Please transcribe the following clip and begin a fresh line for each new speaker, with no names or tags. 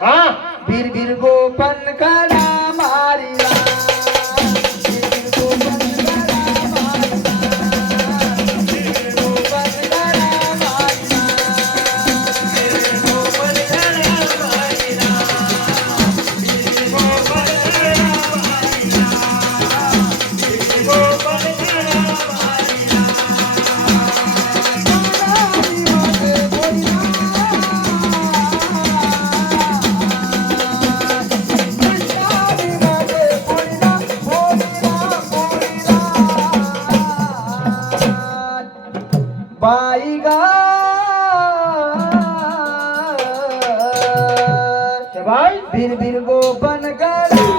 हाँ।
वीर वीर गोपन का पायी गा. बिर बिर गोपन गळा